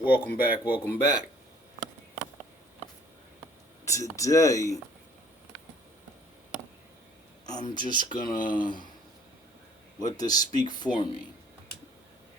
Welcome back, welcome back. Today, I'm just gonna let this speak for me.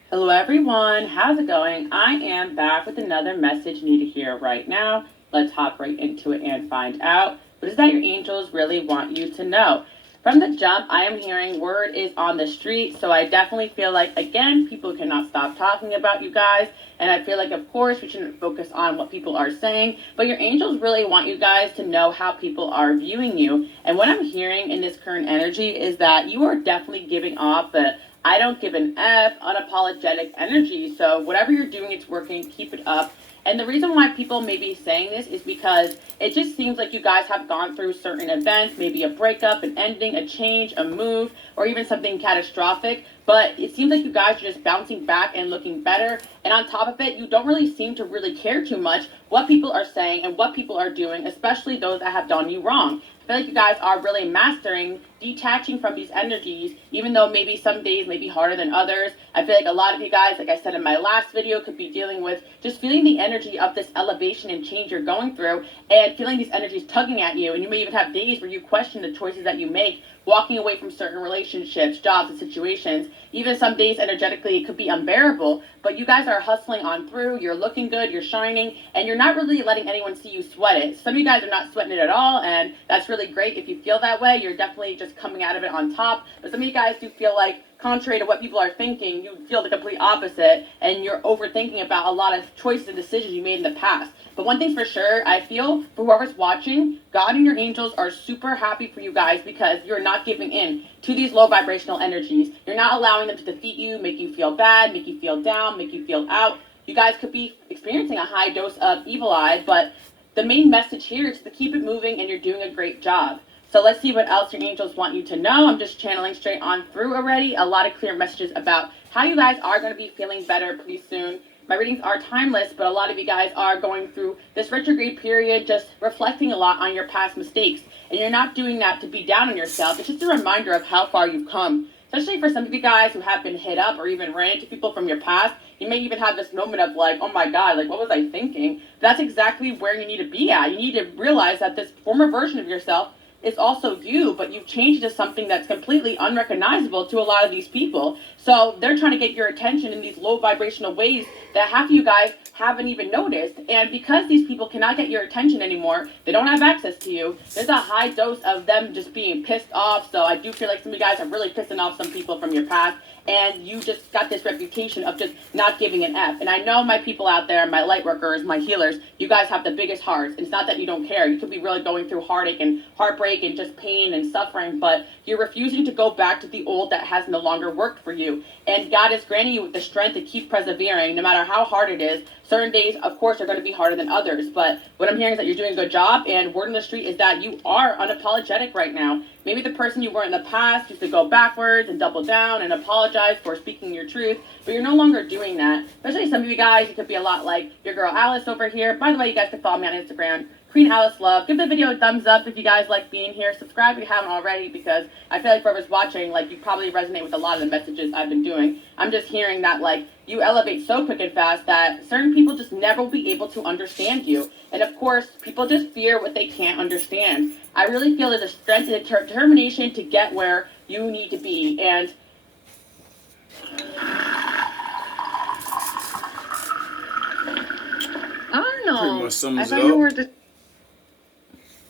Hello, everyone. How's it going? I am back with another message you need to hear right now. Let's hop right into it and find out what is that your angels really want you to know. From the jump, I am hearing word is on the street, so I definitely feel like, again, people cannot stop talking about you guys. And I feel like, of course, we shouldn't focus on what people are saying, but your angels really want you guys to know how people are viewing you. And what I'm hearing in this current energy is that you are definitely giving off the I don't give an F, unapologetic energy. So whatever you're doing, it's working. Keep it up. And the reason why people may be saying this is because it just seems like you guys have gone through certain events, maybe a breakup, an ending, a change, a move, or even something catastrophic. But it seems like you guys are just bouncing back and looking better. And on top of it, you don't really seem to really care too much what people are saying and what people are doing, especially those that have done you wrong. I feel like you guys are really mastering detaching from these energies, even though maybe some days may be harder than others. I feel like a lot of you guys, like I said in my last video, could be dealing with just feeling the energy of this elevation and change you're going through and feeling these energies tugging at you. And you may even have days where you question the choices that you make, walking away from certain relationships, jobs, and situations. Even some days energetically it could be unbearable, but you guys are hustling on through. You're looking good, you're shining, and you're not really letting anyone see you sweat it. Some of you guys are not sweating it at all, and that's really great. If you feel that way, you're definitely just coming out of it on top. But some of you guys do feel like, contrary to what people are thinking, you feel the complete opposite, and you're overthinking about a lot of choices and decisions you made in the past. But one thing's for sure, I feel for whoever's watching, God and your angels are super happy for you guys because you're not giving in to these low vibrational energies. You're not allowing them to defeat you, make you feel bad, make you feel down, make you feel out. You guys could be experiencing a high dose of evil eye, but the main message here is to keep it moving and you're doing a great job. So let's see what else your angels want you to know. I'm just channeling straight on through already. A lot of clear messages about how you guys are going to be feeling better pretty soon. My readings are timeless, but a lot of you guys are going through this retrograde period, just reflecting a lot on your past mistakes. And you're not doing that to be down on yourself. It's just a reminder of how far you've come. Especially for some of you guys who have been hit up or even ran into people from your past, you may even have this moment of like, oh my God, like what was I thinking? That's exactly where you need to be at. You need to realize that this former version of yourself is also you, but you've changed to something that's completely unrecognizable to a lot of these people. So they're trying to get your attention in these low vibrational ways that half of you guys haven't even noticed. And because these people cannot get your attention anymore, they don't have access to you, there's a high dose of them just being pissed off. So I do feel like some of you guys are really pissing off some people from your past, and you just got this reputation of just not giving an F. And I know my people out there, my light workers, my healers, you guys have the biggest hearts. It's not that you don't care. You could be really going through heartache and heartbreak and just pain and suffering, but you're refusing to go back to the old that has no longer worked for you. And God is granting you the strength to keep persevering no matter how hard it is. Certain days, of course, are going to be harder than others, but what I'm hearing is that you're doing a good job, and word on the street is that you are unapologetic right now. Maybe the person you were in the past used to go backwards and double down and apologize for speaking your truth, but you're no longer doing that. Especially some of you guys, you could be a lot like your girl Alice over here. By the way, you guys can follow me on Instagram, Queen Alice Love. Give the video a thumbs up if you guys like being here. Subscribe if you haven't already, because I feel like whoever's watching, like, you probably resonate with a lot of the messages I've been doing. I'm just hearing that, like, you elevate so quick and fast that certain people just never will be able to understand you. And of course, people just fear what they can't understand. I really feel there's a strength and determination to get where you need to be. And Pretty much Arnold, I sums it thought you up. were just.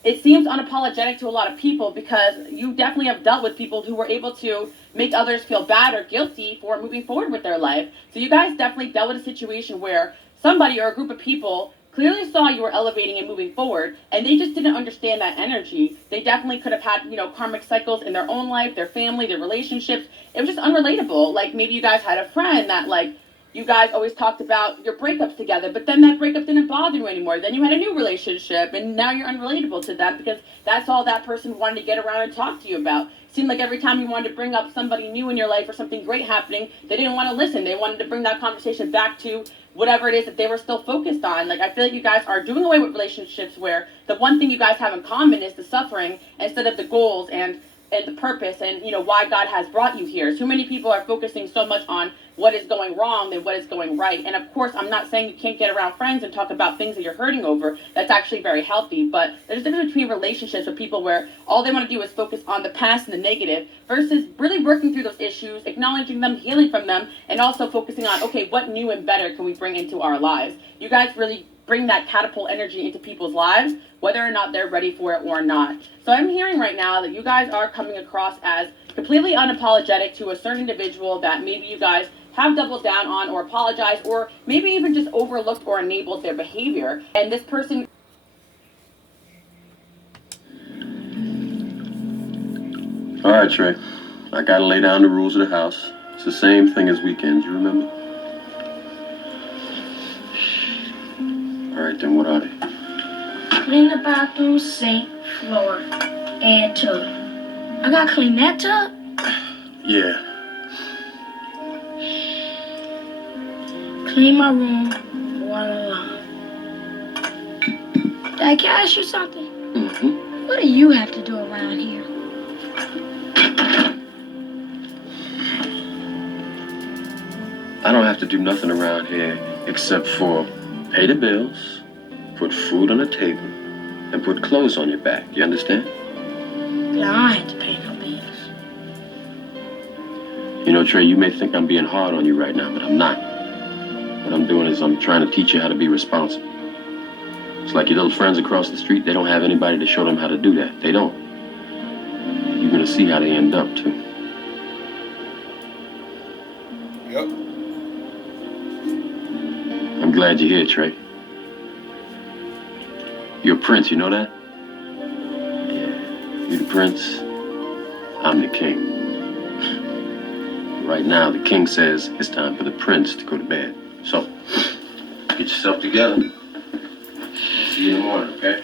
It seems unapologetic to a lot of people because you definitely have dealt with people who were able to make others feel bad or guilty for moving forward with their life. So you guys definitely dealt with a situation where somebody or a group of people clearly saw you were elevating and moving forward, and they just didn't understand that energy. They definitely could have had, karmic cycles in their own life, their family, their relationships. It was just unrelatable. Like, maybe you guys had a friend that, like, you guys always talked about your breakups together, but then that breakup didn't bother you anymore. Then you had a new relationship, and now you're unrelatable to them because that's all that person wanted to get around and talk to you about. It seemed like every time you wanted to bring up somebody new in your life or something great happening, they didn't want to listen. They wanted to bring that conversation back to whatever it is that they were still focused on. Like, I feel like you guys are doing away with relationships where the one thing you guys have in common is the suffering instead of the goals. And and the purpose and why God has brought you here. Too many people are focusing so much on what is going wrong than what is going right. And of course, I'm not saying you can't get around friends and talk about things that you're hurting over. That's actually very healthy. But there's a difference between relationships with people where all they want to do is focus on the past and the negative versus really working through those issues, acknowledging them, healing from them, and also focusing on, okay, what new and better can we bring into our lives? You guys really bring that catapult energy into people's lives, whether or not they're ready for it or not. So I'm hearing right now that you guys are coming across as completely unapologetic to a certain individual that maybe you guys have doubled down on or apologized or maybe even just overlooked or enabled their behavior. And this person... All right, Trey. I gotta lay down the rules of the house. It's the same thing as weekends, you remember? All right, then what are they? Clean the bathroom, sink, floor, and tub. I gotta clean that tub? Yeah. Clean my room, water line. Dad, can I ask you something? Mm-hmm. What do you have to do around here? I don't have to do nothing around here except for pay the bills, put food on the table, and put clothes on your back. You understand? Now I have to pay no bills. You know, Trey, you may think I'm being hard on you right now, but I'm not. What I'm doing is I'm trying to teach you how to be responsible. It's like your little friends across the street, they don't have anybody to show them how to do that. They don't. You're gonna see how they end up, too. Yep. I'm glad you're here, Trey. You're a prince, you know that? Yeah. You're the prince, I'm the king. Right now, the king says it's time for the prince to go to bed. So, get yourself together. See you in the morning, okay?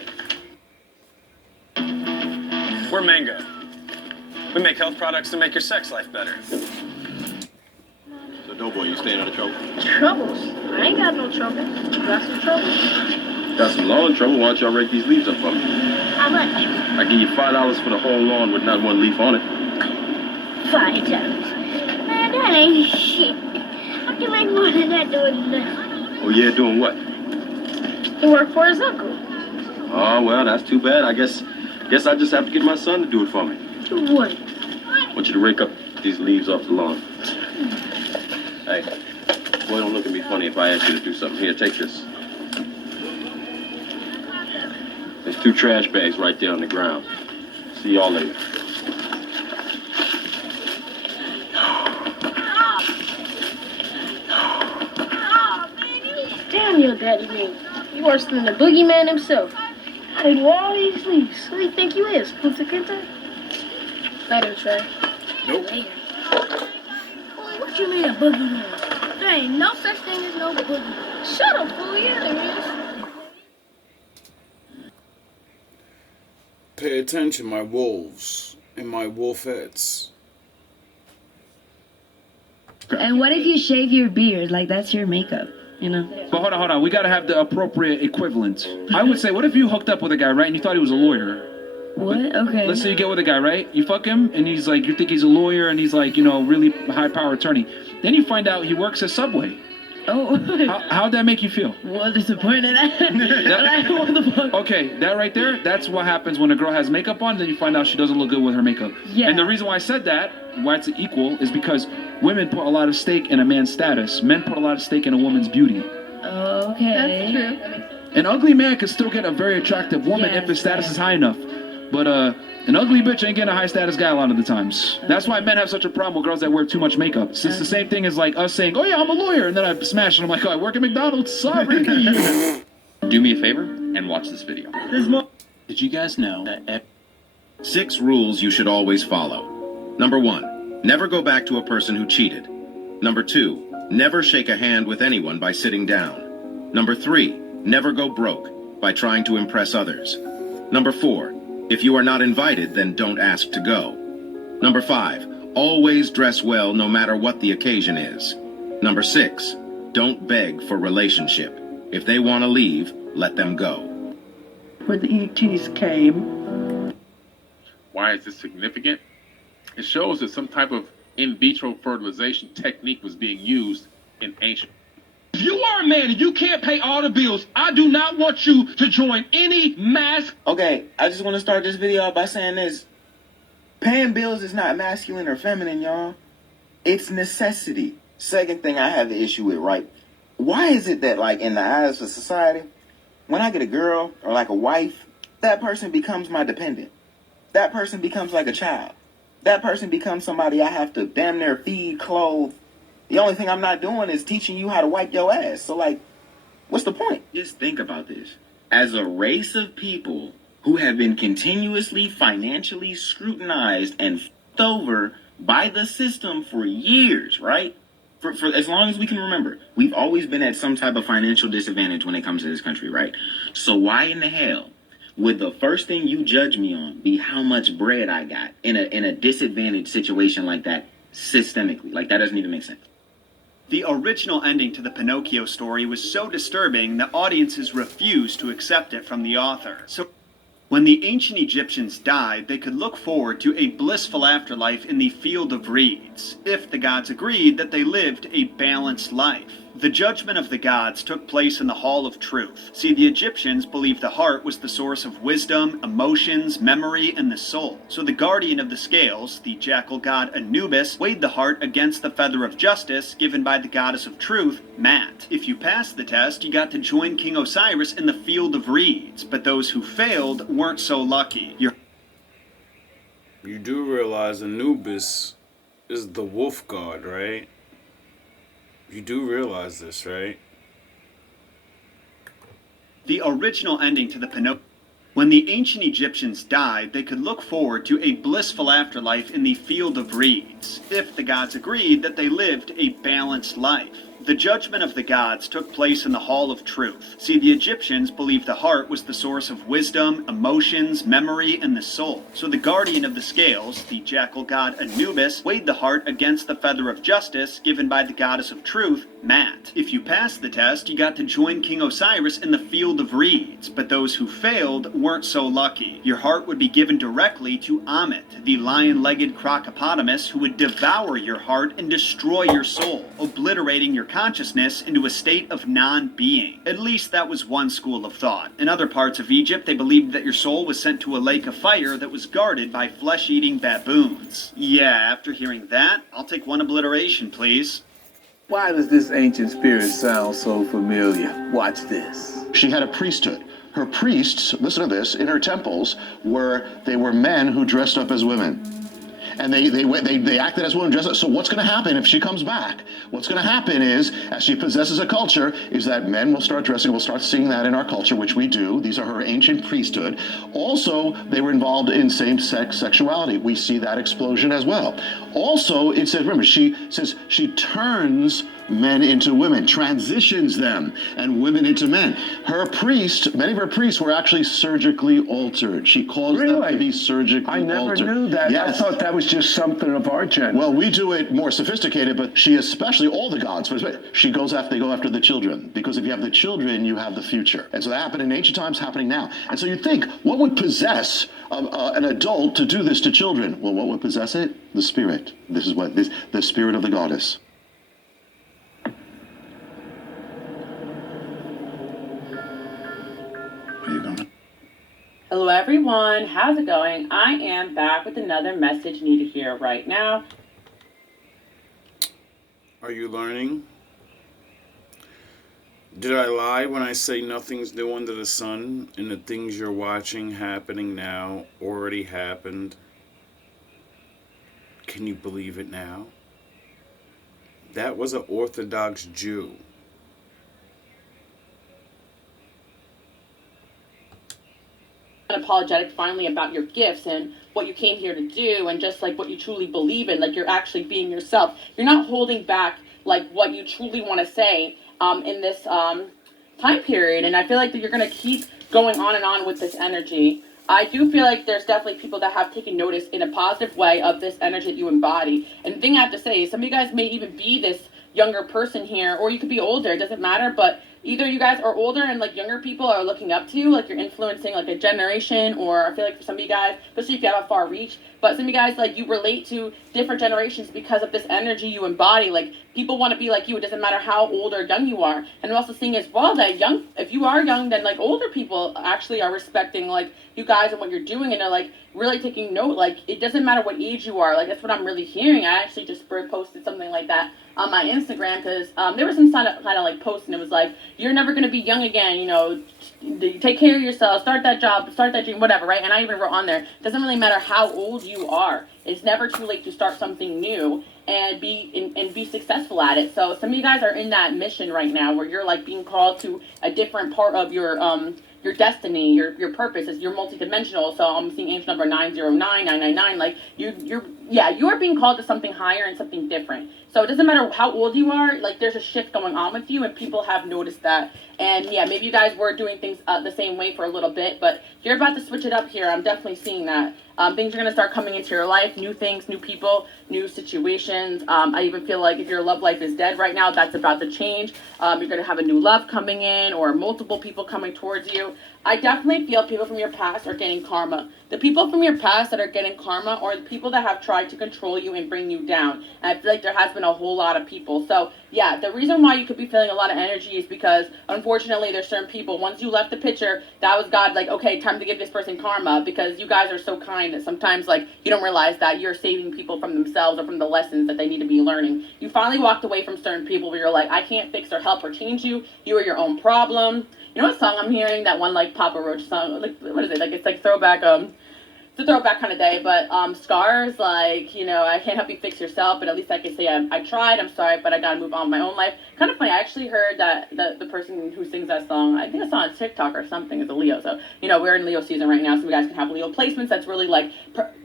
We're Mango. We make health products to make your sex life better. So, Doughboy, you staying out of trouble? Troubles? I ain't got no trouble. You got some trouble? Got some lawn trouble. Why don't y'all rake these leaves up for me? How much? I give you $5 for the whole lawn with not one leaf on it. $5. Man, that ain't shit. I can make more than that doing nothing. Oh, yeah, doing what? He worked for his uncle. Oh, well, that's too bad. I guess I just have to get my son to do it for me. Do what? I want you to rake up these leaves off the lawn. Hey, boy, don't look at me funny if I ask you to do something. Here, take this. There's 2 trash bags right there on the ground. See y'all later. Damn your daddy man. You worse than the boogeyman himself. I did all these leaves. Who do you think you is, Punta Kinte? Later, Trey. Nope. Later. Boy, what you mean a boogeyman? There ain't no such thing as no boogeyman. Shut up, fool. Yeah, there is. Pay attention, my wolves and my wolfettes. And what if you shave your beard? Like, that's your makeup, you know? But hold on. We gotta have the appropriate equivalent. I would say, what if you hooked up with a guy, right, and you thought he was a lawyer? What? Okay. Let's say you get with a guy, right? You fuck him, and he's like, you think he's a lawyer, and he's like, really high power attorney. Then you find out he works at Subway. Oh. How'd that make you feel? Well, disappointed. Like, what the fuck? Okay, that right there, that's what happens when a girl has makeup on, then you find out she doesn't look good with her makeup. Yeah. And the reason why I said that, why it's equal, is because women put a lot of stake in a man's status. Men put a lot of stake in a woman's beauty. Okay. That's true. An ugly man can still get a very attractive woman Yes, if his status yes. is high enough. But an ugly bitch ain't getting a high status guy a lot of the times. That's why men have such a problem with girls that wear too much makeup. It's the same thing as like us saying, oh yeah, I'm a lawyer, and then I smash and I'm like, oh, I work at McDonald's, sorry. Do me a favor and watch this video. Did you guys know that 6 rules you should always follow. Number 1, never go back to a person who cheated. Number 2, never shake a hand with anyone by sitting down. Number 3, never go broke by trying to impress others. Number 4, if you are not invited, then don't ask to go. Number 5, always dress well no matter what the occasion is. Number 6, don't beg for relationship. If they want to leave, let them go. When the ETs came. Why is this significant? It shows that some type of in vitro fertilization technique was being used in ancient. If you are a man and you can't pay all the bills, I do not want you to join any mass. Okay, I just want to start this video out by saying this. Paying bills is not masculine or feminine, y'all. It's necessity. Second thing I have the issue with, right? Why is it that, like, in the eyes of society, when I get a girl or, like, a wife, that person becomes my dependent? That person becomes like a child. That person becomes somebody I have to damn near feed, clothe. The only thing I'm not doing is teaching you how to wipe your ass. So, like, what's the point? Just think about this. As a race of people who have been continuously financially scrutinized and f***ed over by the system for years, right? For as long as we can remember, we've always been at some type of financial disadvantage when it comes to this country, right? So why in the hell would the first thing you judge me on be how much bread I got in a disadvantaged situation like that systemically? Like, that doesn't even make sense. The original ending to the Pinocchio story was so disturbing that audiences refused to accept it from the author. So when the ancient Egyptians died, they could look forward to a blissful afterlife in the field of reeds, if the gods agreed that they lived a balanced life. The judgment of the gods took place in the Hall of Truth. See, the Egyptians believed the heart was the source of wisdom, emotions, memory, and the soul. So the guardian of the scales, the jackal god Anubis, weighed the heart against the feather of justice given by the goddess of truth, Mat. If you passed the test, you got to join King Osiris in the field of reeds, but those who failed weren't so lucky. You do realize Anubis is the wolf god, right? You do realize this, right? The original ending to the Pinocchio. When the ancient Egyptians died, they could look forward to a blissful afterlife in the field of reeds, if the gods agreed that they lived a balanced life. The judgment of the gods took place in the Hall of Truth. See, the Egyptians believed the heart was the source of wisdom, emotions, memory, and the soul. So the guardian of the scales, the jackal god Anubis, weighed the heart against the feather of justice given by the goddess of truth, Mat. If you passed the test, you got to join King Osiris in the field of reeds, but those who failed weren't so lucky. Your heart would be given directly to Ammit, the lion-legged crocopotamus who would devour your heart and destroy your soul, obliterating your consciousness into a state of non-being. At least that was one school of thought. In other parts of Egypt, they believed that your soul was sent to a lake of fire that was guarded by flesh-eating baboons. Yeah, after hearing that, I'll take one obliteration, please. Why does this ancient spirit sound so familiar? Watch this. She had a priesthood. Her priests, listen to this, in her temples were men who dressed up as women. And they acted as women dressed up. So what's going to happen if she comes back? What's going to happen is, as she possesses a culture, is that men will start dressing. We'll start seeing that in our culture, which we do. These are her ancient priesthood. Also, they were involved in same-sex sexuality. We see that explosion as well. Also, it says, remember, she says she turns men into women, transitions them, and women into men. Her priest, many of her priests were actually surgically altered. She caused them to be surgically altered. I never knew that. Yes. I thought that was just something of our gender. Well, we do it more sophisticated, but she especially, all the gods, but they go after the children. Because if you have the children, you have the future. And so that happened in ancient times, happening now. And so you think, what would possess an adult to do this to children? Well, what would possess it? The spirit. This is what, the spirit of the goddess. Hello everyone, how's it going? I am back with another message you need to hear right now. Are you learning? Did I lie when I say nothing's new under the sun and the things you're watching happening now already happened? Can you believe it now? That was an Orthodox Jew. Unapologetic finally about your gifts and what you came here to do and just like what you truly believe in, like you're actually being yourself. You're not holding back like what you truly want to say in this time period, and I feel like that you're going to keep going on and on with this energy. I do feel like there's definitely people that have taken notice in a positive way of this energy that you embody. And the thing I have to say is some of you guys may even be this younger person here, or you could be older, it doesn't matter, but either you guys are older and like younger people are looking up to you, like you're influencing like a generation, or I feel like for some of you guys, especially if you have a far reach, But some of you guys, like, you relate to different generations because of this energy you embody. Like, people want to be like you. It doesn't matter how old or young you are. And I'm also seeing as well that if you are young, then like older people actually are respecting like you guys and what you're doing, and they're like really taking note. Like, it doesn't matter what age you are. Like, that's what I'm really hearing. I actually just posted something like that on my Instagram because there was some kind of like post, and it was like, you're never going to be young again, you know, take care of yourself, start that job, start that dream, whatever, right? And I even wrote on there, it doesn't really matter how old you are. It's never too late to start something new and be successful at it. So some of you guys are in that mission right now where you're like being called to a different part of your destiny, your purpose. Is you're multidimensional. So I'm seeing angel number 909, like you are being called to something higher and something different. So it doesn't matter how old you are, like there's a shift going on with you, and people have noticed that. And yeah, maybe you guys were doing things the same way for a little bit, but you're about to switch it up here. I'm definitely seeing that. Things are going to start coming into your life, new things, new people, new situations. I even feel like if your love life is dead right now, that's about to change. You're going to have a new love coming in, or multiple people coming towards you. I definitely feel people from your past are getting karma. The people from your past that are getting karma are the people that have tried to control you and bring you down. And I feel like there has been a whole lot of people. So yeah, the reason why you could be feeling a lot of energy is because unfortunately there's certain people, once you left the picture, that was God like, okay, time to give this person karma, because you guys are so kind that sometimes like you don't realize that you're saving people from themselves or from the lessons that they need to be learning. You finally walked away from certain people where you're like, I can't fix or help or change you. You are your own problem. You know what song I'm hearing? That one like Papa Roach song. Like, what is it? Like, it's like throwback. It's a throwback kind of day. But Scars, like, you know, I can't help you fix yourself, but at least I can say I tried. I'm sorry, but I gotta move on with my own life. Kind of funny. I actually heard that the person who sings that song, I think I saw on TikTok or something, is a Leo. So you know, we're in Leo season right now, so you guys can have Leo placements. That's really like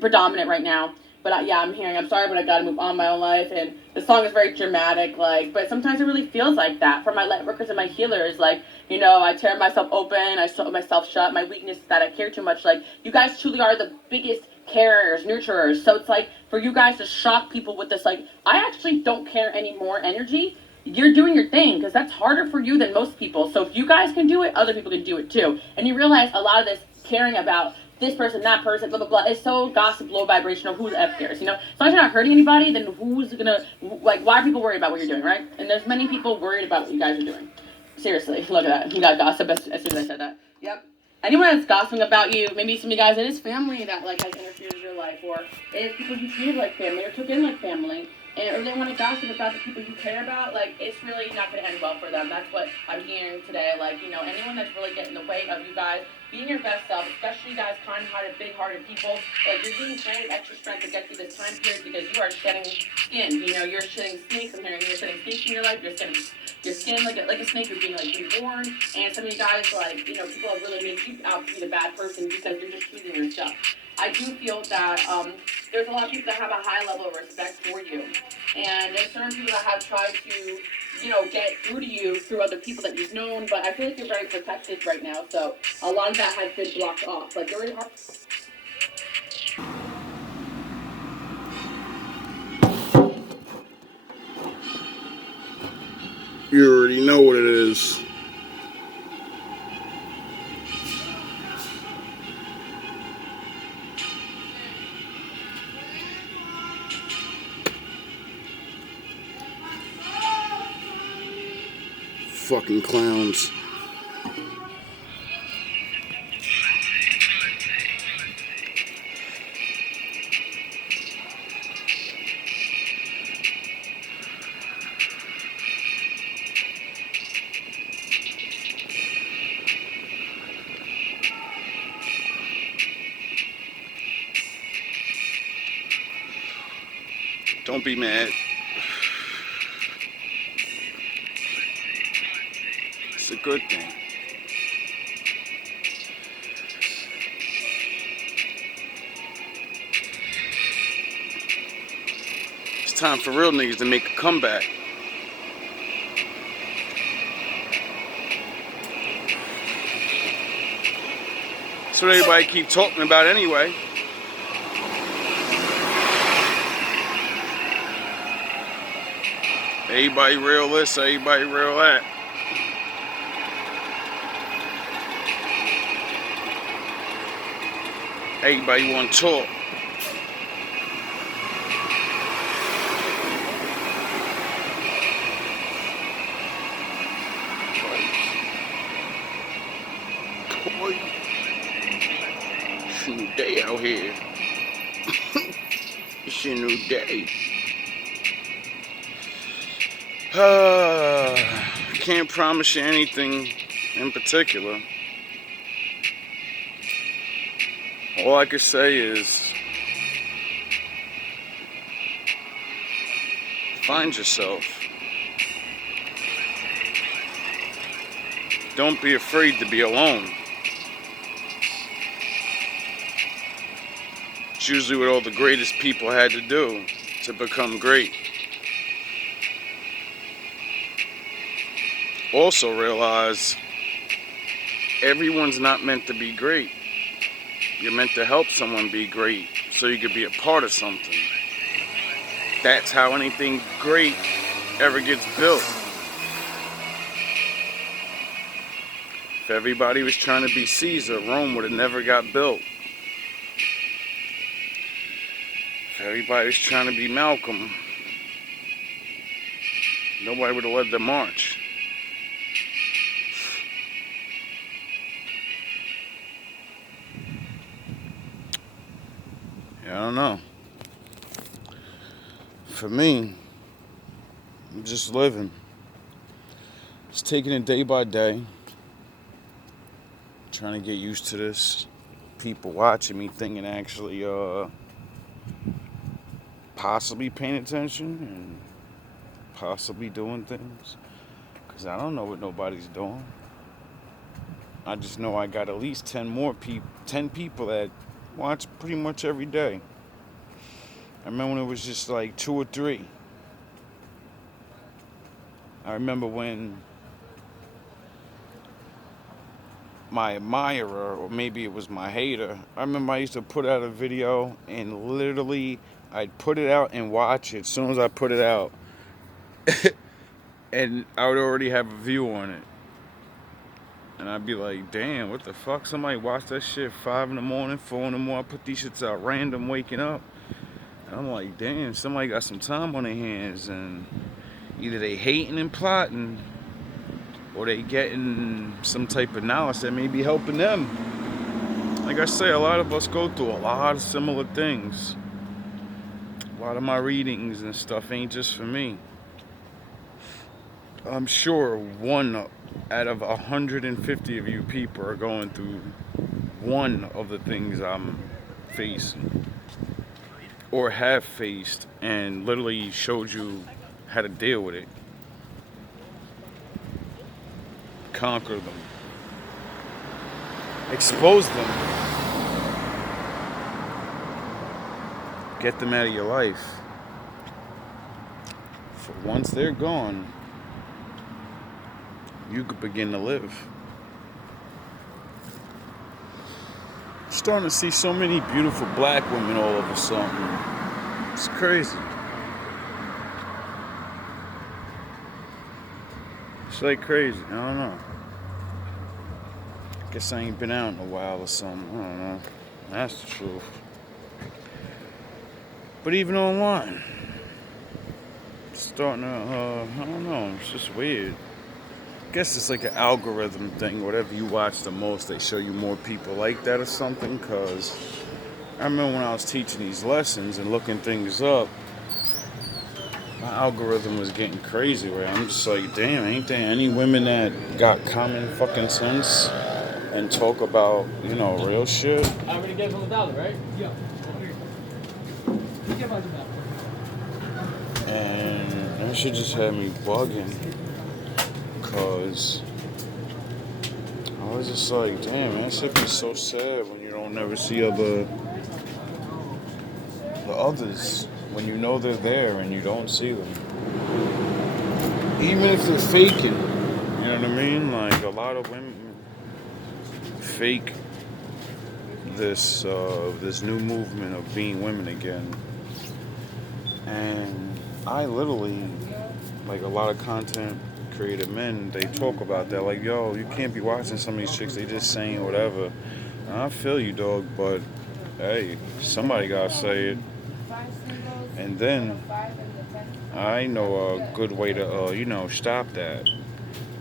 predominant right now. But yeah, I'm hearing, I'm sorry, but I gotta move on my own life. And the song is very dramatic, like, but sometimes it really feels like that. For my light workers and my healers, like, you know, I tear myself open, I shut myself shut, my weakness is that I care too much. Like, you guys truly are the biggest carers, nurturers. So it's like, for you guys to shock people with this, like, I actually don't care anymore energy, you're doing your thing, because that's harder for you than most people. So if you guys can do it, other people can do it too. And you realize a lot of this caring about this person, that person, blah, blah, blah, it's so gossip, low vibrational, who the F cares, you know? As long as you're not hurting anybody, then who's gonna, like, why are people worried about what you're doing, right? And there's many people worried about what you guys are doing. Seriously, look at that. You got gossip as soon as I said that. Yep. Anyone that's gossiping about you, maybe some of you guys, it is family that, like, has interfered in your life, or it is people you treated like family, or took in like family, or they want to gossip about the people you care about. Like, it's really not going to end well for them. That's what I'm hearing today. Like, you know, anyone that's really getting in the way of you guys being your best self, especially you guys kind-hearted, big-hearted people, like, you're being granted extra strength to get through this time period because you are shedding skin. You know, you're shedding snakes. I'm hearing you're shedding snakes in your life. You're shedding your skin like a snake. You're being, like, reborn. And some of you guys, like, you know, people have really made you out to be the bad person because you're just choosing yourself. I do feel that there's a lot of people that have a high level of respect for you. And there's certain people that have tried to, you know, get through to you through other people that you've known, but I feel like you're very protected right now, so a lot of that has been blocked off. Like, you're really hard. You already know what it is. Fucking clowns. Don't be mad. It's a good thing. It's time for real niggas to make a comeback. That's what everybody keep talking about anyway. Everybody real this, everybody real that. Everybody want to talk. boy. It's a new day out here. It's a new day. Can't promise you anything in particular. All I can say is find yourself. Don't be afraid to be alone. It's usually what all the greatest people had to do to become great. Also realize everyone's not meant to be great. You're meant to help someone be great so you could be a part of something. That's how anything great ever gets built. If everybody was trying to be Caesar, Rome would have never got built. If everybody was trying to be Malcolm, nobody would have led the march. I don't know. For me, I'm just living. Just taking it day by day. Trying to get used to this. People watching me thinking actually possibly paying attention and possibly doing things. Because I don't know what nobody's doing. I just know I got at least 10 people that watch pretty much every day. I remember when it was just like 2 or 3. I remember when my admirer, or maybe it was my hater, I remember I used to put out a video and literally I'd put it out and watch it as soon as I put it out. And I would already have a view on it. And I'd be like, damn, what the fuck? Somebody watched that shit 5 in the morning, 4 in the morning. I put these shits out random waking up. And I'm like, damn, somebody got some time on their hands. And either they hating and plotting, or they getting some type of knowledge that may be helping them. Like I say, a lot of us go through a lot of similar things. A lot of my readings and stuff ain't just for me. I'm sure 1 out of 150 of you people are going through one of the things I'm facing or have faced, and literally showed you how to deal with it. Conquer them. Expose them. Get them out of your life. For once they're gone, you could begin to live. Starting to see so many beautiful black women all of a sudden. It's crazy. It's like crazy. I don't know. Guess I ain't been out in a while or something. I don't know. That's the truth. But even online, it's starting to, I don't know. It's just weird. I guess it's like an algorithm thing. Whatever you watch the most, they show you more people like that or something. Because I remember when I was teaching these lessons and looking things up, my algorithm was getting crazy. Where I'm just like, damn, ain't there any women that got common fucking sense and talk about, you know, real shit? I already gave him $1, right? Yeah. And that shit just had me bugging. Cause I was just like, damn, that shit be so sad when you don't never see the others, when you know they're there and you don't see them. Even if they're faking, you know what I mean? Like, a lot of women fake this new movement of being women again. And I literally, like a lot of content creative men, they talk about that, like, yo, you can't be watching some of these chicks, they just saying whatever. And I feel you, dog, but hey, somebody gotta say it. And then I know a good way to stop that.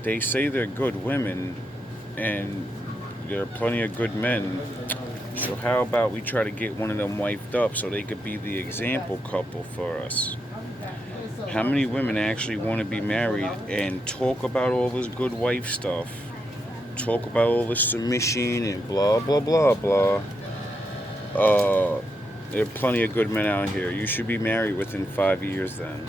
They say they're good women, and There are plenty of good men. So how about we try to get one of them wiped up so they could be the example couple for us? How many women actually want to be married and talk about all this good wife stuff? Talk about all this submission and blah, blah, blah, blah. There are plenty of good men out here. You should be married within 5 years then.